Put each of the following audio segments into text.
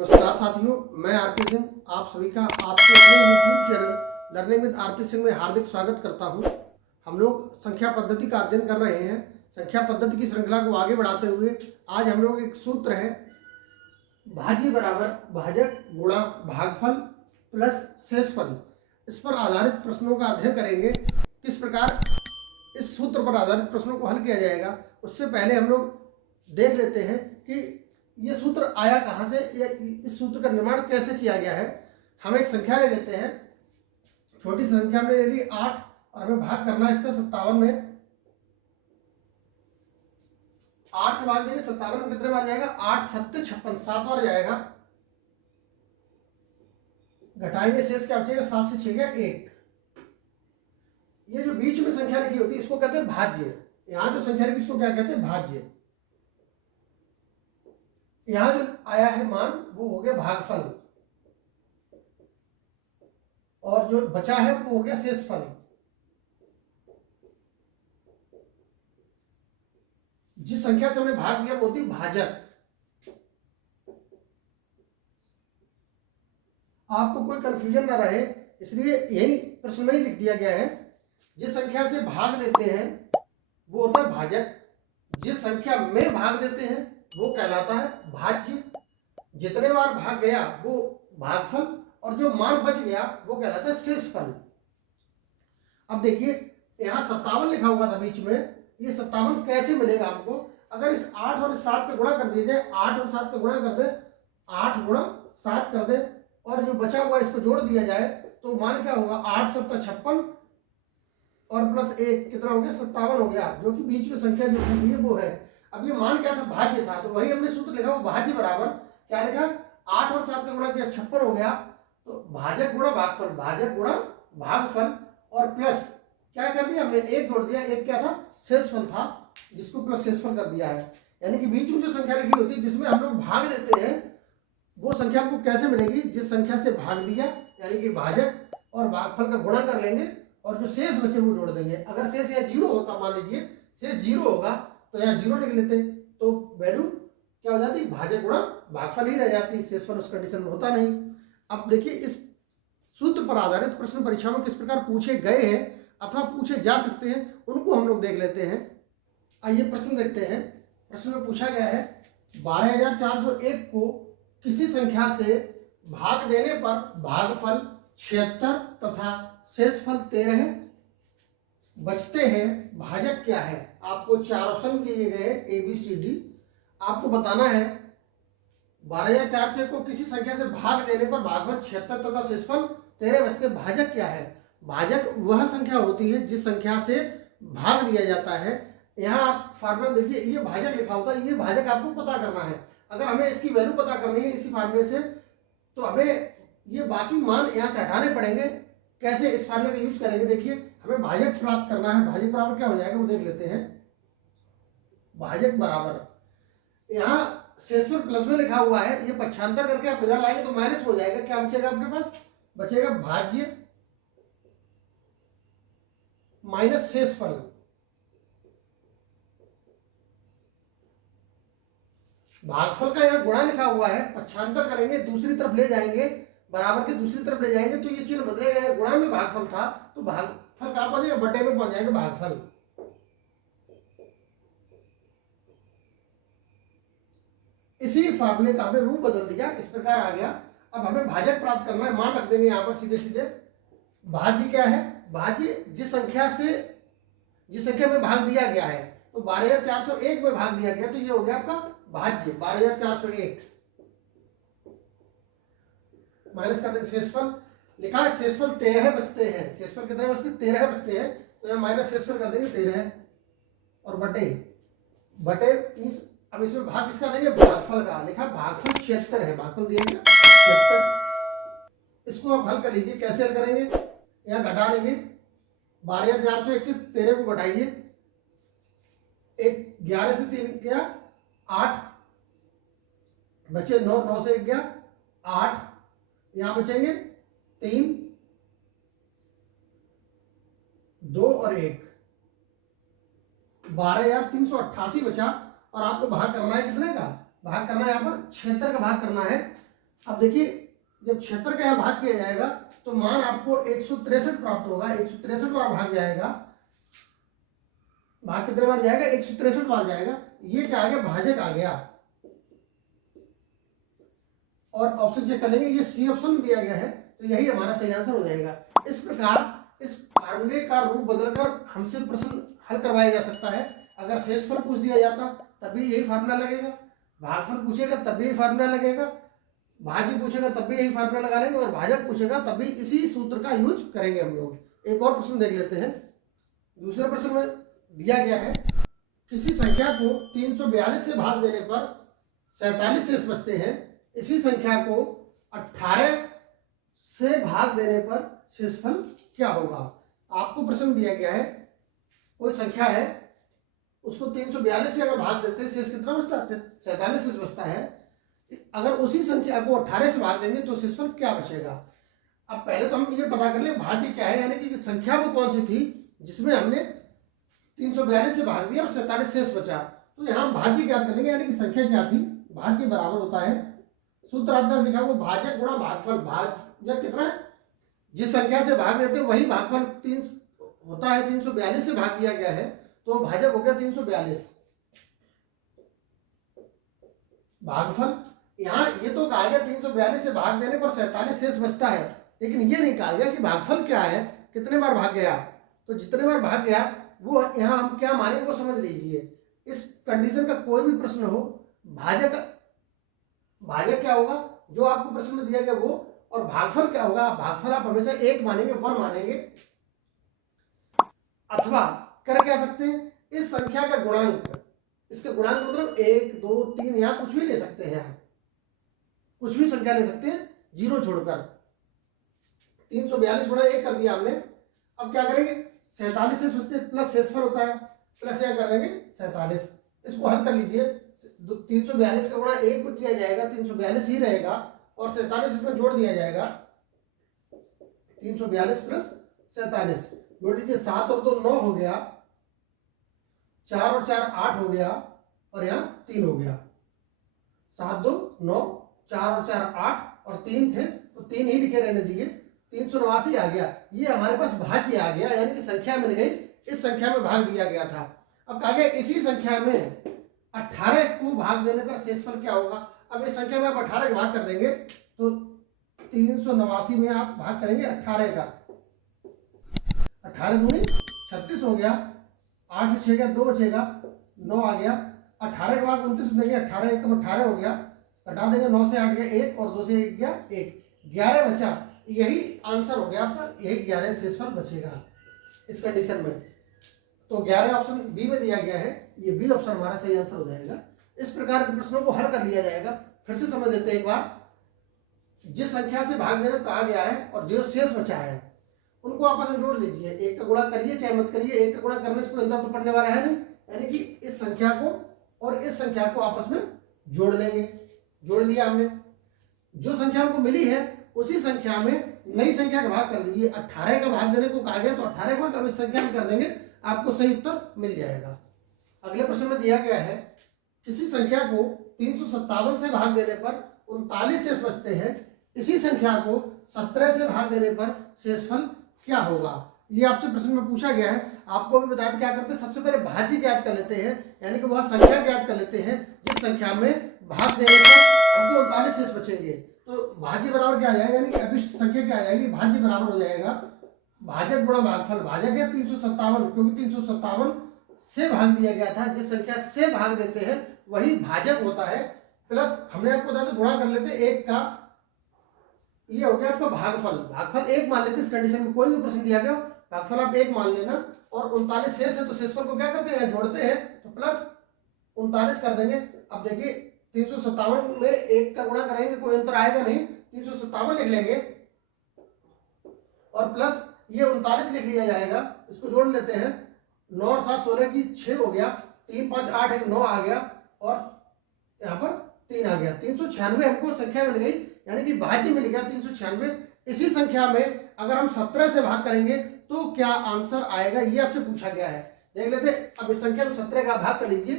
नमस्कार साथियों, मैं आरपी सिंह आप सभी का आपके अपने YouTube channel learning with RP Singh में हार्दिक स्वागत करता हूं। हम लोग संख्या पद्धति का अध्ययन कर रहे हैं। संख्या पद्धति की श्रृंखला को आगे बढ़ाते हुए आज हम लोग एक सूत्र है भाज्य बराबर भाजक गुणा भागफल प्लस शेषफल, इस पर आधारित प्रश्नों का अध्ययन करेंगे। किस प्रकार इस सूत्र पर आधारित प्रश्नों को हल किया जाएगा, उससे पहले हम लोग देख लेते हैं कि ये सूत्र आया कहाँ से या इस सूत्र का निर्माण कैसे किया गया है। हम एक संख्या ले लेते हैं, छोटी संख्या में ले ली 8 और हमें भाग करना है इसका 57 में। 8 के भाग देंगे 57 में कितने बार जाएगा? 8 7 56, 7 बार जाएगा। घटाएंगे शेष क्या बचेगा? 7 से 6 गया 1। ये जो बीच में संख्या लिखी होती है इसको कहते हैं भाज्य। यहाँ जो संख्या लिखी इसको क्या कहते हैं? भाज्य। यहां जो आया है मान वो हो गया भागफल और जो बचा है वो हो गया शेषफल। जिस संख्या से हमने भाग दिया वो होती भाजक। आपको कोई कंफ्यूजन ना रहे इसलिए यही प्रश्न में ही लिख दिया गया है। जिस संख्या से भाग देते हैं वो होता है भाजक, जिस संख्या में भाग देते हैं वो कहलाता है भाज्य। जितने बार भाग गया वो भागफल और जो मान बच गया वो कहलाता है शेषफल। अब देखिए यहाँ 57 लिखा हुआ था बीच में, ये 57 कैसे मिलेगा आपको? अगर इस 8 और इस 7 का गुणा कर दिया जाए, 8 और 7 का गुणा कर दे, 8 गुणा 7 कर दे और जो बचा हुआ इसको जोड़ दिया जाए तो मान क्या होगा? 8 7 56 और प्लस 1 कितना हो गया? 57 हो गया, जो कि बीच में संख्या जो है वो है। अब ये मान क्या था? भाज्य था, तो वही हमने सूत्र लिखा वो भाज्य बराबर क्या लिखा? 8 और 7 का गुणा किया 56 हो गया, तो भाजक गुणा भागफल, भाजक गुणा भागफल और प्लस क्या कर दिया हमने? 1 जोड़ दिया। 1 क्या था? शेषफल था, जिसको प्लस शेषफल कर दिया है। यानी कि बीच में जो संख्या लिखी होती है जिसमें हम लोग भाग देते हैं वो संख्या हमको कैसे मिलेगी? जिस संख्या से भाग दिया यानी कि भाजक और भागफल का गुणा कर लेंगे और जो शेष बचे वो जोड़ देंगे। अगर शेष या 0 होता, मान लीजिए शेष 0 होगा तो यहाँ 0 लिख लेते तो वैल्यू क्या हो जाती? भाजक गुणा भागफल ही रह जाती, शेषफल उस कंडीशन में होता नहीं। अब देखिए इस सूत्र पर आधारित प्रश्न परीक्षा में किस प्रकार पूछे गए हैं अथवा पूछे जा सकते हैं उनको हम लोग देख लेते हैं। आइए प्रश्न देखते हैं। प्रश्न में पूछा गया है 12401 को किसी संख्या से भाग देने पर भागफल 76 तथा शेषफल 13 बचते हैं, भाजक क्या है? आपको 4 ऑप्शन दिए गए ए बी सी डी। आपको बताना है 12401 को किसी संख्या से भाग देने पर भागफल 76 तथा शेषफल 13 बचते, भाजक क्या है? भाजक वह संख्या होती है जिस संख्या से भाग दिया जाता है। यहाँ आप फार्मूला देखिए, ये भाजक लिखा होता है, ये भाजक आपको पता करना है। अगर हमें इसकी वैल्यू पता करनी है इसी फार्मूले से तो हमें ये बाकी मान यहाँ से हटाने पड़ेंगे। कैसे इस फार्मूले का यूज करेंगे? देखिए हमें भाजक प्राप्त करना है। भाजक बराबर क्या हो जाएगा वो देख लेते हैं। भाजक बराबर यहाँ शेषफल प्लस में लिखा हुआ है, ये पक्षांतर करके आप इधर लाएंगे तो माइनस हो जाएगा। क्या बचेगा आपके पास? बचेगा भाज्य माइनस शेषफल। भागफल का यहाँ गुणा लिखा हुआ है, पक्षांतर करेंगे दूसरी तरफ ले जाएंगे, बराबर के दूसरी तरफ ले जाएंगे तो ये चिन्ह बदलेगा। गुणा में भागफल था तो भागफल कहां पहुंचेगा? बटे में पहुंच जाएगा भागफल। इसी फार्मूले का हमने रूप बदल दिया, इस प्रकार आ गया। अब हमें भाजक प्राप्त करना है, मान रख देंगे यहाँ पर सीधे सीधे। भाज्य क्या है? भाज्य जिस संख्या में भाग दिया गया है, तो 12401 में भाग दिया गया तो ये हो गया आपका भाज्य 12401। माइनस कर देंगे शेषफल, लिखा है शेषफल 13 बचते हैं। शेषफल कितने बचते? 13 बचते हैं, तो यहाँ माइनस शेषफल कर देंगे 13 और बटे मीन्स अब इसमें भाग किसका देंगे? भागफल का। लिखा भागफल 76 है, भागफल दिया गया 76। इसको आप हल कर लीजिए। कैसे हल करेंगे? यहाँ घटा लेंगे 12401 से 13 को घटाइए, 11 से 3 गया 8 बचे, 9 से 1 गया 8, यहां बचेंगे 3 2 और 1, 12388 बचा। और आपको भाग करना है कितने का? भाग करना है यहाँ पर 76 का भाग करना है। अब देखिए जब क्षेत्र का यहाँ भाग किया जाएगा तो मान आपको 163 प्राप्त होगा। 163 बार भाग जाएगा। भाग कितने बार जाएगा? 163 बार जाएगा। ये क्या आ गया? भाजक आ गया। और ऑप्शन चेक कर लेंगे, ये सी ऑप्शन में दिया गया है तो यही हमारा सही आंसर हो जाएगा। इस प्रकार इस फार्मूले का रूप बदलकर हमसे प्रश्न हल करवाया जा सकता है। अगर शेषफल पूछ दिया जाता तब भी यही फार्मूला लगेगा, भागफल पूछेगा तब भी यही फार्मूला लगेगा, भाज्य पूछेगा तब भी यही फार्मूला लगा लेंगे, और भाजक पूछेगा तब भी इसी सूत्र का यूज करेंगे हम लोग। एक और प्रश्न देख लेते हैं। दूसरे प्रश्न में दिया गया है किसी संख्या को 342 से भाग देने पर 47 शेष बचते हैं, इसी संख्या को 18 से भाग देने पर शेषफल क्या होगा? आपको प्रश्न दिया गया है, कोई संख्या है उसको 342 से अगर भाग देते हैं शेष कितना बचता है? 47 शेष बचता है। अगर उसी संख्या को 18 से भाग देंगे तो शेषफल क्या बचेगा? अब पहले तो हम ये पता कर ले भाज्य क्या है, यानी कि संख्या वो कौन सी थी जिसमें हमने 342 से भाग दिया और 47 शेष बचा। तो यहाँ भाज्य ज्ञात कर लेंगे, यानी कि संख्या क्या थी? भाज्य बराबर होता है, सूत्र आपके पास लिखा वो भाजक गुणा भागफल। भाजक कितना है? जिस संख्या से भाग देते हैं वही भागफल 3 होता है। 342 से भाग दिया गया है तो भाजक हो गया 342। भागफल यहाँ ये तो कहा गया 342 से भाग देने पर 47 शेष बचता है, लेकिन ये नहीं कहा गया कि भागफल क्या है, कितने बार भाग गया। तो जितने बार भाग गया वो यहाँ हम क्या मानेंगे वो समझ लीजिए। इस कंडीशन का कोई भी प्रश्न हो, भाजक क्या होगा जो आपको प्रश्न में दिया गया वो, और भागफल क्या होगा? भागफल आप हमेशा एक मानेंगे, वन मानेंगे। अथवा कर क्या सकते हैं, इस संख्या का गुणांक, इसके गुणांक मतलब 1 2 3 यहाँ कुछ भी ले सकते हैं, आप कुछ भी संख्या ले सकते हैं जीरो छोड़कर। 342 गुणा 1 कर दिया हमने। अब क्या करेंगे? 47 से बचते प्लस शेषफल होता है, प्लस यहाँ कर देंगे 47। इसको हल कर लीजिए। 342 का गुणा 1 में किया जाएगा 342 ही रहेगा, और 47 इसमें जोड़ दिया जाएगा। 342 प्लस 47 जोड़ लीजिए, 7 और 2 9 हो गया, 4 और 4 8 हो गया, और यहाँ 3 हो गया। 7 2 9, 4 और 4 8 और 3 थे तो 3 ही लिखे रहने दिए। 389 आ गया। ये हमारे पास भाज्य आ गया, यानी कि संख्या मिल गई, इस संख्या में भाग दिया गया था। अब कहा गया इसी संख्या में 18 को भाग देने पर शेषफल क्या होगा? अब इस संख्या में आप 18 का भाग कर देंगे तो 389 में आप भाग करेंगे 18 का। 18 दूनी 36 हो गया, 8 से 6 गया 2 बचेगा, 9 आ गया। 18 के बाद 29 देंगे, 18 1 18 हो गया, घटा देंगे, 9 से 8 गया 1 और 2 से 1 गया 1, 11 बचा। यही आंसर हो गया आपका, यही 11 शेषफल बचेगा इस कंडीशन में। तो 11 ऑप्शन बी में दिया गया है, ये बी ऑप्शन हमारा सही आंसर हो जाएगा। इस प्रकार के प्रश्नों को हल कर लिया जाएगा। फिर से समझ लेते हैं एक बार। जिस संख्या से भाग देना कहा गया है और जो शेष बचा है उनको आपस में जोड़ लीजिए। एक का गुणा करिए चाहे मत करिए, एक का गुणा करने से कोई अंदर तो पड़ने वाला है नहीं, यानी कि इस संख्या को और इस संख्या को आपस में जोड़ लेंगे। जोड़ लिया हमने, जो संख्या हमको मिली है उसी संख्या में नई संख्या का भाग कर लीजिए। 18 का भाग देने को कहा गया तो 18 का भाग अब इस संख्या में कर देंगे, आपको सही उत्तर मिल जाएगा। अगले प्रश्न में दिया गया है किसी संख्या को 357 से भाग देने पर 39 शेष बचते हैं, इसी संख्या को 17 से भाग देने पर शेषफल क्या होगा? ये आपसे प्रश्न में पूछा गया है। आपको भी बताया क्या करते हैं, सबसे पहले भाज्य ज्ञात कर लेते हैं, यानी कि वह संख्या ज्ञात कर लेते हैं जिस संख्या में भाग देने पर हमको 39 शेष बचेंगे। तो भाज्य बराबर क्या आ जाएगा, यानी कि अभिष्ट संख्या क्या आ जाएगी? भाज्य बराबर हो जाएगा भाजक गुणा भागफल। भाजक है 357, क्योंकि 357 से भाग दिया गया था। जिस संख्या से भाग देते हैं वही भाजक होता है, प्लस हमने आपको बताया गुणा कर लेते 1 का, ये हो गया आपका भागफल। भागफल 1 मान लेते इस कंडीशन में, कोई भी प्रश्न दिया गया भागफल आप 1 मान लेना। और 39 शेष है तो शेषफल को क्या करते हैं, जोड़ते हैं, तो प्लस 39 कर देंगे। अब देखिए 357 में 1 का गुणा करेंगे कोई अंतर आएगा नहीं, 357 लिख लेंगे और प्लस ये 39 लिख लिया जाएगा। इसको जोड़ लेते हैं, 9 और 7 16 की 6 हो गया, 3 5 8 1 9 आ गया, और यहाँ पर 3 आ गया। 396 हमको संख्या मिल गई, यानी कि भाज्य मिल गया 396। इसी संख्या में अगर हम 17 से भाग करेंगे तो क्या आंसर आएगा, ये आपसे पूछा गया है। देख लेते। अब इस संख्या में 17 का भाग कर लीजिए।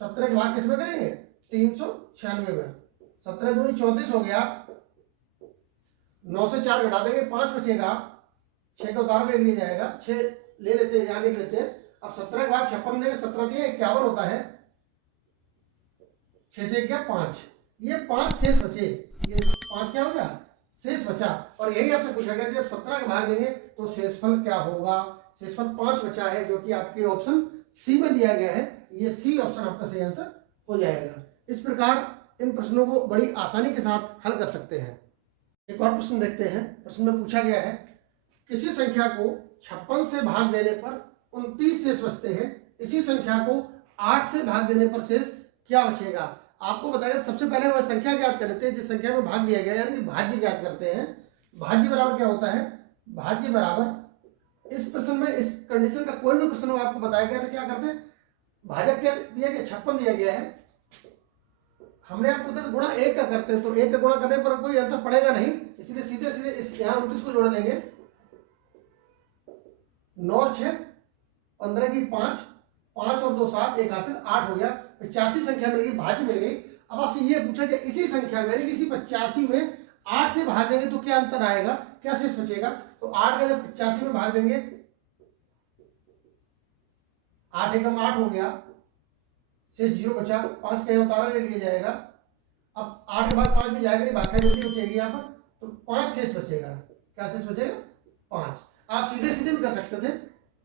17 का भाग किसमें करेंगे? 396 में। 17 दूनी 34 हो गया, 9 से 4 घटा देंगे 5 बचेगा, 6 का उदाहरण ले लिया जाएगा, 6 ले लेते हैं, यहाँ लिख लेते हैं। अब 17 के बाद 56 देंगे, 17 दिए 51 होता है, 6 से क्या 5, ये 5 शेष बचे, ये 5 क्या हो गया शेष बचा। और यही आपसे पूछा गया जब 17 का भाग देंगे तो शेषफल क्या होगा, शेषफल 5 बचा है, जो कि आपके ऑप्शन सी में दिया गया है, ये सी ऑप्शन आपका सही आंसर हो जाएगा। इस प्रकार इन प्रश्नों को बड़ी आसानी के साथ हल कर सकते हैं। एक और प्रश्न देखते हैं। प्रश्न में पूछा गया है किसी संख्या को 56 से भाग देने पर 29 शेष बचते हैं, इसी संख्या को 8 से भाग देने पर शेष क्या बचेगा। आपको बताया सबसे पहले वह संख्या ज्ञात कर लेते हैं जिस संख्या में भाग दिया गया, यानी कि भाज्य ज्ञात करते हैं। भाज्य बराबर क्या होता है, भाज्य बराबर इस प्रश्न में इस कंडीशन का कोई भी प्रश्न आपको बताया गया था क्या करते हैं, भाजक क्या दिया गया 56 दिया गया है, हमने आपको बताया गुणा 1 का करते हैं, तो 1 का गुणा करने पर कोई अंतर पड़ेगा नहीं, इसलिए सीधे सीधे इस यहाँ 29 को जोड़ लेंगे, 9 और 6 15 की 5, 5 और 2 7, 1 हासिल 8 हो गया, 85 संख्या मिल गई, भाज्य मिल गई। अब आपसे ये पूछा कि इसी संख्या में यानी इसी 85 में 8 से भाग देंगे तो क्या अंतर आएगा, क्या शेष बचेगा। तो 8 का जब 85 में भाग देंगे, 8 एकम 8 हो गया, शेष 0 बचा, 5 का उतारा ले लिया जाएगा। अब 8 के बाद 5 में जाएगा नहीं, बाकी जल्दी बचेगी यहाँ पर, तो 5 शेष बचेगा, क्या शेष बचेगा 5। आप सीधे सीधे भी कर सकते थे,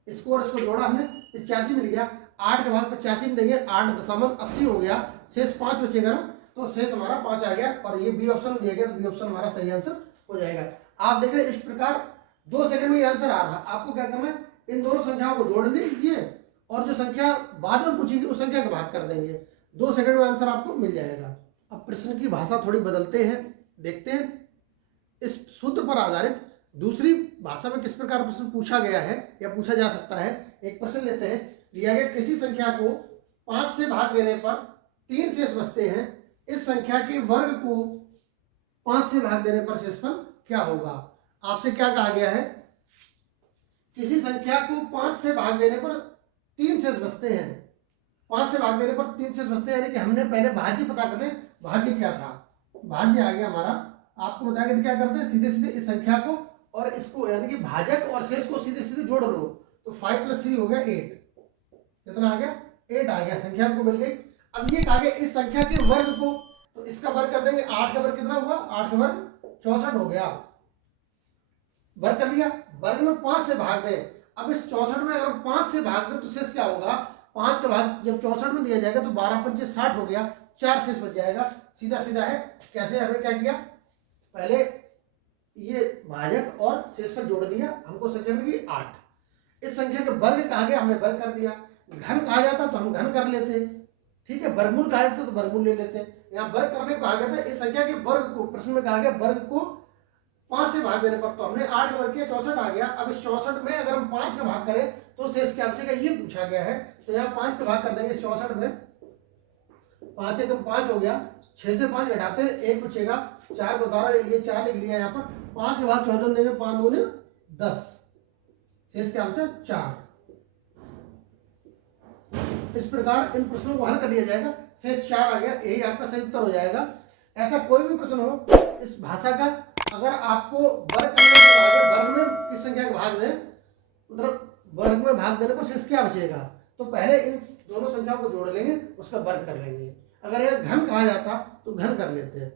इसको और इसको जोड़ा हमने, 85 मिल गया, 8 के बाद 85 में देंगे 8.80 हो गया, शेष 5 बचेगा ना, तो शेष हमारा 5 आ गया, और ये बी ऑप्शन दिया गया, तो बी ऑप्शन हमारा सही आंसर हो जाएगा। आप देख रहे हैं इस प्रकार 2 सेकंड में ये आंसर आ रहा। आपको क्या करना है, इन दोनों संख्याओं को जोड़ लीजिए और जो संख्या बाद में पूछेगी उस संख्या का भाग कर देंगे, 2 सेकंड में आंसर आपको मिल जाएगा। अब प्रश्न की भाषा थोड़ी बदलते हैं, देखते हैं इस सूत्र पर आधारित दूसरी भाषा में किस प्रकार प्रश्न पूछा गया है या पूछा जा सकता है। एक प्रश्न लेते हैं, दिया गया किसी संख्या को 5 से भाग देने पर 3 शेष बचते हैं, इस संख्या के वर्ग को 5 से भाग देने पर शेषफल क्या होगा। आपसे क्या कहा गया है, किसी संख्या को 5 से भाग देने पर 3 शेष बचते हैं, 5 से भाग देने पर 3 शेष बचते हैं, यानी कि हमने पहले भाज्य पता कर ले, भाज्य क्या था, भाज्य आ गया हमारा। आपको बताया कि क्या करते हैं, सीधे सीधे इस संख्या को और इसको यानी कि भाजक और शेष को सीधे सीधे जोड़ लो, तो 5 + 3 हो गया 8, कितना आ गया 8 आ गया, संख्या हमको मिल गई। अब ये कहा गया इस संख्या के वर्ग को, तो इसका वर्ग कर देंगे, 8 का वर्ग कितना हुआ, 8 का वर्ग 64 हो गया, वर्ग कर लिया। वर्ग में 5 से भाग दे, अब इस 64 में अगर 5 से भाग दे तो शेष क्या होगा, 5 का भाग जब 64 में दिया जाएगा तो 12 × 5 = 60 हो गया, 4 शेष बच जाएगा, सीधा सीधा है। कैसे हमने क्या किया, पहले ये भाजक और शेषफल जोड़ दिया, हमको संख्या मिल गई 8। इस संख्या के वर्ग कहा गया, हमने वर्ग कर दिया। घन कहा जाता तो हम घन कर लेते, ठीक है, वर्गमूल कहा जाता तो वर्गमूल ले लेते। यहाँ वर्ग करने को कहा गया था, इस संख्या के वर्ग को प्रश्न में कहा गया वर्ग को 5 से भाग देने पर, तो हमने 8 का वर्ग किया, 64 आ गया। अब इस 64 में अगर हम 5 का भाग करें तो शेष क्या बचेगा, ये पूछा गया है, तो यहाँ 5 का भाग कर देंगे। 64 में 5 एकम 5 हो गया, 6 से 5 घटाते 1 बचेगा, 4 को उतारा ले लिए, 4 लिख लिया यहाँ पर, 5 के बाद 14 देंगे, 5 दूने 10, शेष क्या बचा 4। इस प्रकार इन प्रश्नों को हल कर लिया जाएगा, शेष 4 आ गया, यही आपका सही उत्तर हो जाएगा। ऐसा कोई भी प्रश्न हो इस भाषा का, अगर आपको वर्ग करने के बाद वर्ग में किस संख्या का भाग दें, मतलब वर्ग में भाग देने पर शेष क्या बचेगा, तो पहले इन दोनों संख्याओं को जोड़ लेंगे, उसका वर्ग कर लेंगे। अगर यह घन कहा जाता तो घन कर लेते हैं।